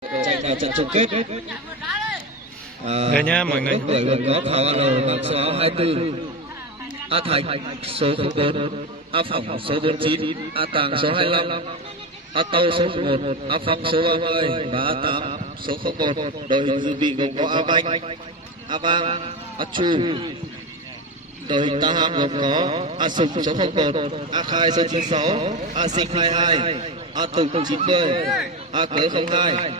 tranh vào trận chung kết. Đây nha mọi người. Người gồm có Thảo A Lầu mang số áo 24, A Thành số 04, A Phỏng số 49, A Tàng số 25, A Tâu số 11, A Phong số 30 và A Tám số 01. Đội hình dự bị gồm có A Banh, A Vang, A Chu. Đội hình Ta Ham gồm có A Sùng số 01, A Khai số 96, A Sinh 22, A Tùng 90, A Cớ 02,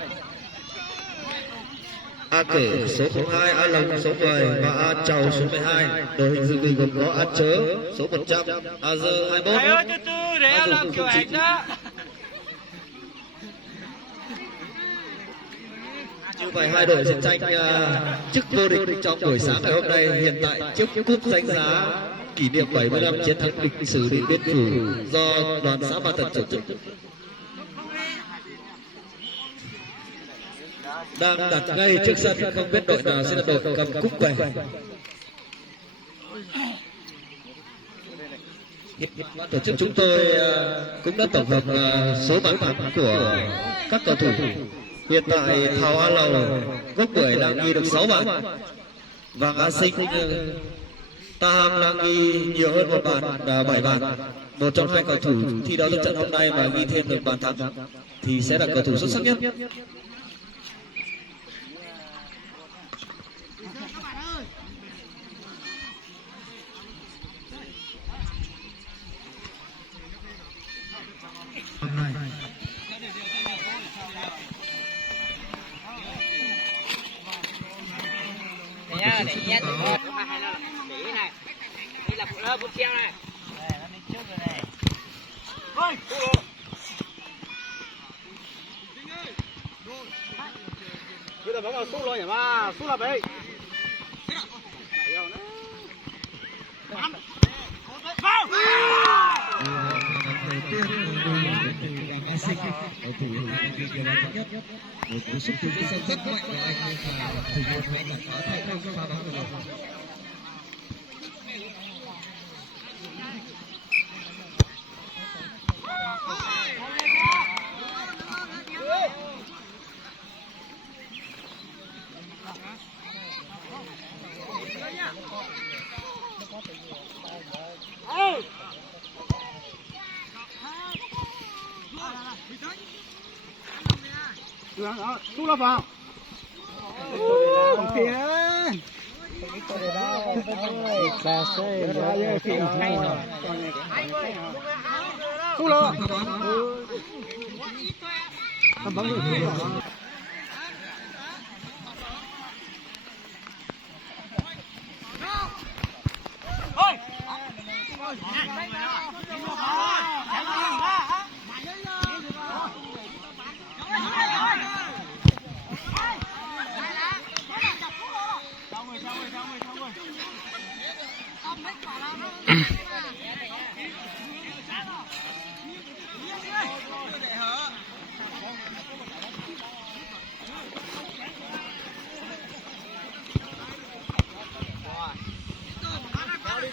A Cử số 02, A Lồng số 10 và A Trầu số 12. Đội hình dự bị gồm có A Chớ số 100, A Dơ 21, A Dùng 09. Như vậy hai đội sẽ tranh chức vô địch trong buổi sáng ngày hôm nay. Hiện tại chiếc cúp danh giá kỷ niệm 70 năm chiến thắng lịch sử Điện Biên Phủ do đoàn xã Ba Tần tổ chức đang đặt ngay trước sân, không biết đội nào sẽ là đội cầm cúp về. Tổ chức chúng tôi cũng đã tổng hợp số bàn thắng của các cầu thủ. Hiện tại Thảo A Lầu gốc bưởi đang ghi được 6 bàn, và A Sinh Ta Ham đang ghi nhiều hơn một bàn là 7 bàn. Một trong hai cầu thủ thi đấu trong trận hôm nay và ghi thêm được bàn thắng thì sẽ là cầu thủ xuất sắc nhất. Để nhé, để này, đây là phụ lơ bút treo này. Đây, nó đi trước rồi này. Ôi, bây giờ bóng vào sút rồi nhỉ mà, sút là đấy. Vào. Cầu thủ ghi nhiều bàn thắng nhất, một cú sút từ phía sau rất mạnh của anh, và thủ môn đã giải phá thành công pha bóng của mình. Sút là vào. Không kìa. Sút là. Cầm bóng được.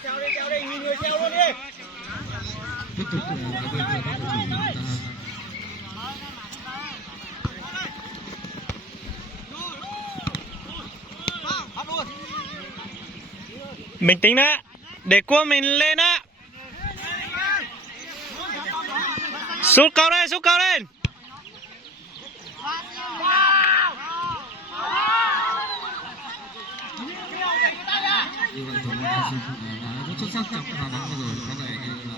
Treo đi, nhìn người treo luôn đi. Tiếp tục là bên phía các cầu thủ chúng ta. Bình tĩnh đã, để cua mình lên á. Sút cao lên, sút cao lên. Như vậy thì đã rất xuất sắc trong pha bóng vừa rồi. Có vẻ như là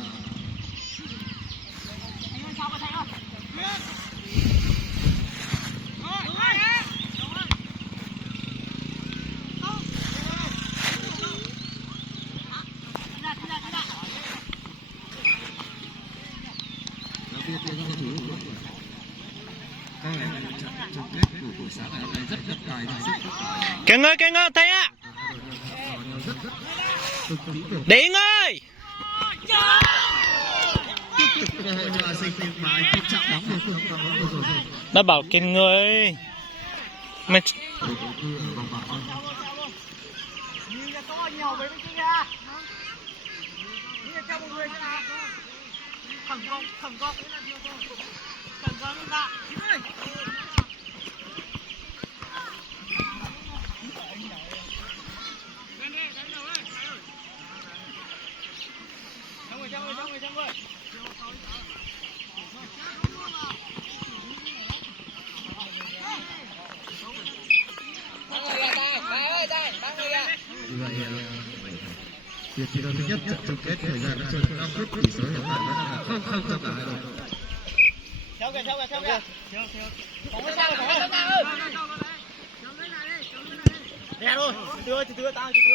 buổi sáng ngày hôm nay rất tài Keng ơi, thấy ạ. Điện ơi. Đã bảo Kiên người mày Thẳng góc, thẳng góc. Thẳng góc ra. Hiệp thi đấu thứ nhất trận chung kết thời gian đã trôi 5 phút, tỷ số hiện tại vẫn là 0-0 cho cả hai đội. Theo kìa. Bóng nó sao ơi. Nè rồi, từ từ tao từ từ.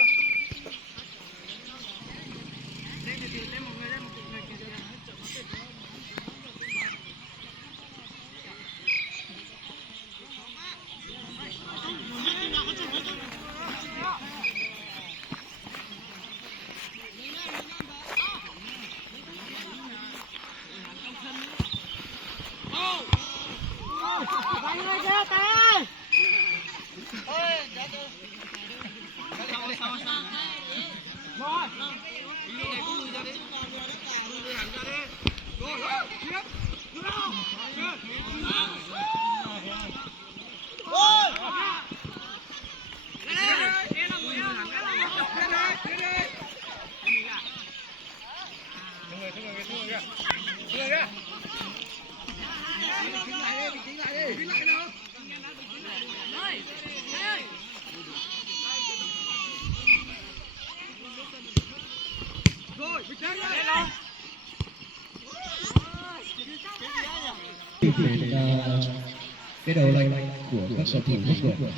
Cái đầu lệnh của các cầu thủ quốc đội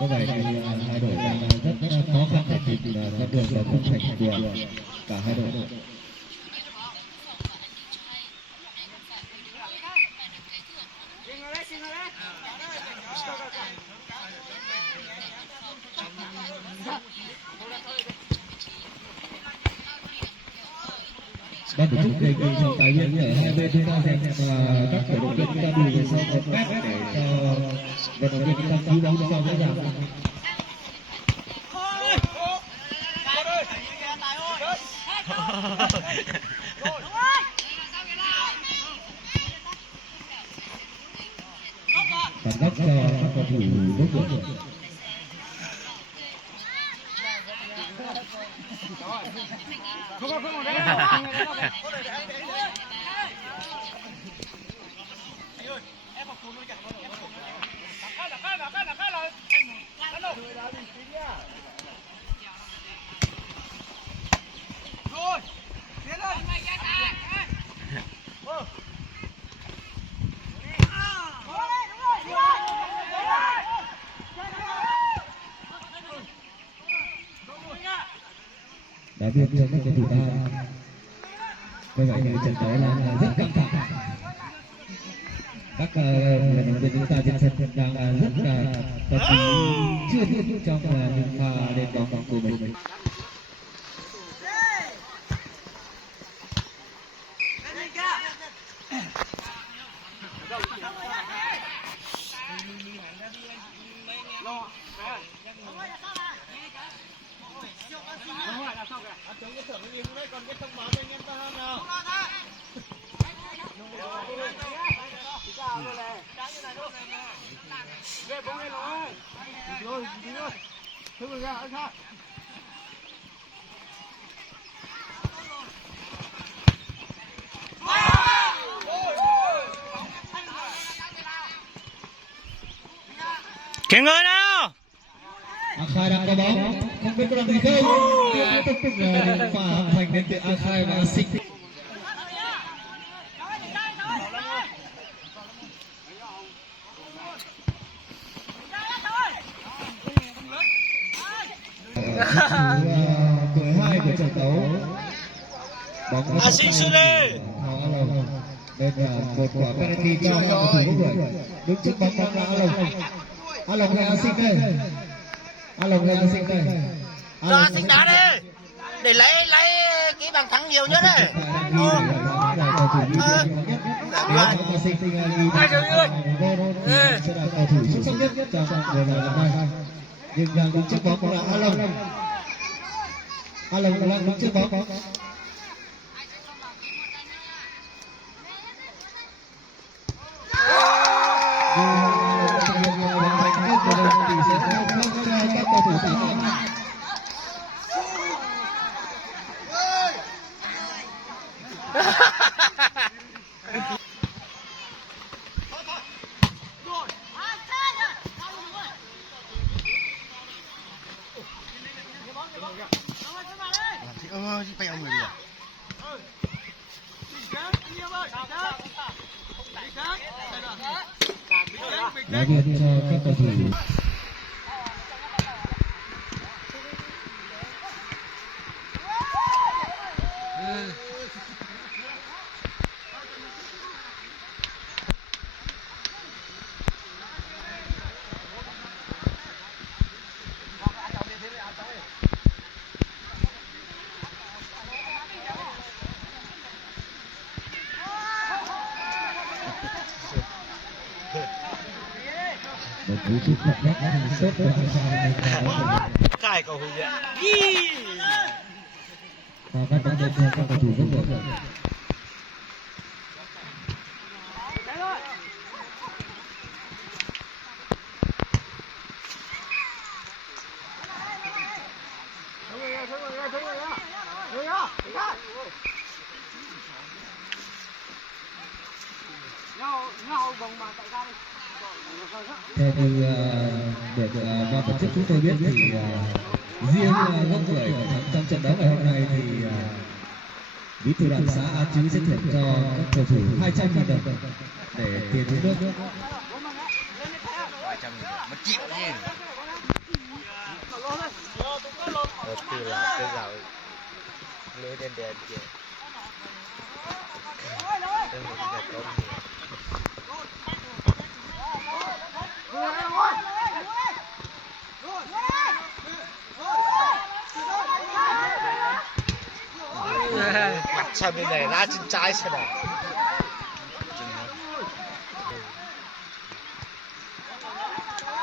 có vẻ như hai đội đang rất khó khăn để tìm con đường vào khung thành của cả hai đội. Ban tổ chức đề nghị trọng tài viên ở hai bên chúng ta dành các cổ động viên chúng ta lùi về sau một mét để cho vận động viên chúng ta cứu bóng sau dễ dàng. Phản góc cho các cầu thủ quốc đội. Đá viên cho các cầu thủ ta. Có vẻ như trận đấu là rất căng thẳng. Các vận động viên chúng ta trên sân đang rất là tập trung chưa thiết trong những pha đệm bóng của mình. Kìa người nào. Akai đang có bóng, không biết có làm gì không. Tiếp tục là pha hoàn thành đến từ Akai và Asik. Tuổi 2 của trận đấu. Bóng Asik Sule. Đây là một quả penalty cho các cầu thủ quốc đội. Đứng trước bóng là A Lộc hay Asik đây. A Lộc hay Asik đây. Cho Asik đá đi. Để lấy cái bàn thắng nhiều nhất đấy. Sẽ là cầu thủ xuất sắc nhất trong mùa giải năm nay. Nhưng đang đứng trước bóng là A Lộc. A Lộc đang đứng trước bóng. Lá biên cho các cầu thủ. Một cú sút thật nét thì sốt của hàng sao. Khai cầu hùng vậy. Và các bạn cho các cầu thủ rất được. Theo như được ban tổ chức chúng tôi biết thì riêng góc tuổi trong trận đấu ngày hôm nay thì bí thư đoàn xã A Chứ sẽ thưởng cho các cầu thủ 200.000 đồng để tiền uống nước. 200.000 1 triệu chứ. Từ là cái rào lưới đen đen kìa. Đây là cái đẹp lắm. Bắt sao bên này ra chân trái xem nào.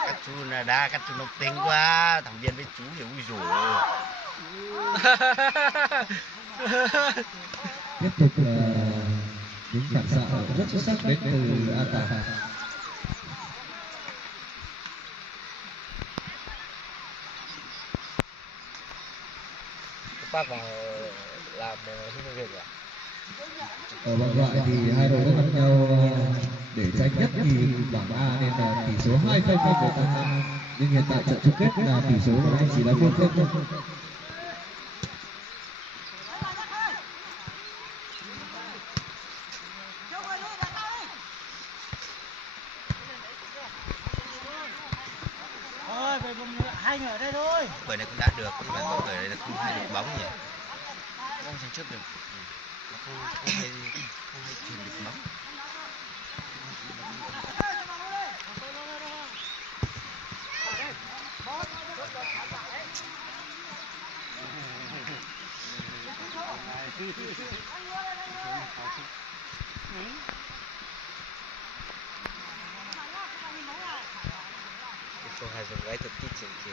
Các chú là đa, các chú nông tính quá, thằng viên với chú hiểu ui dồi. Tiếp tục là những phản xạ rất xuất sắc đến từ A Tả. Các bác vào làm huấn luyện viên à? Ở bảng loại thì hai đội đã gặp nhau để tranh nhất nhì bảng A nên là tỷ số 2-0 cho người ta. Nhưng hiện tại trận chung kết là tỷ số đang chỉ là 1-0 thôi. Thôi, về hai người ở đây thôi. Bởi này cũng đã được, nhưng mà có bởi này là không hay được bóng nhỉ. Bóng sang trước được. Nó không hay truyền được bóng. Không hay dùng gái thật kít trên kia.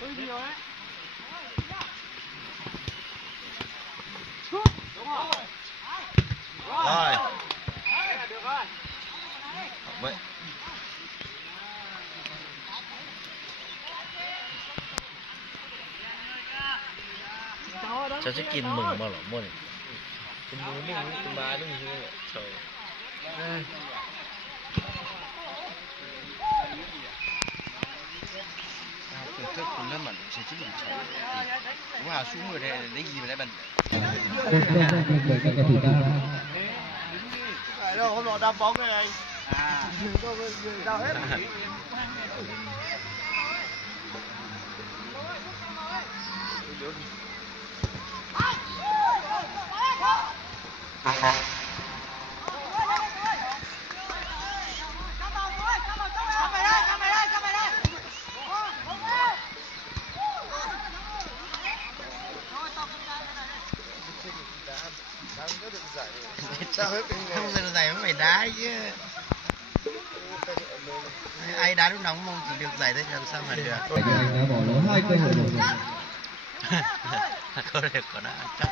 Hơi nhiều đấy. Rồi. Được rồi. Vậy. Cháu sẽ kín mừng mà lỏ môn này. Cái mũ mừng, cái má đúng như vậy. Trời. Từ trước cũng nó mình sẽ chứ mình chạy. Cũng hào xuống người này lấy gì mà lấy mình. Các cầu thủ ta. Đâu hôm nọ đá bóng đây này. Đâu hết. Không được giải mới phải đá chứ. Ai đá lúc nào cũng mong chỉ được giải thôi làm sao mà được. Anh đã bỏ lỡ 2 cơ hội rồi. Có được có đã chắc.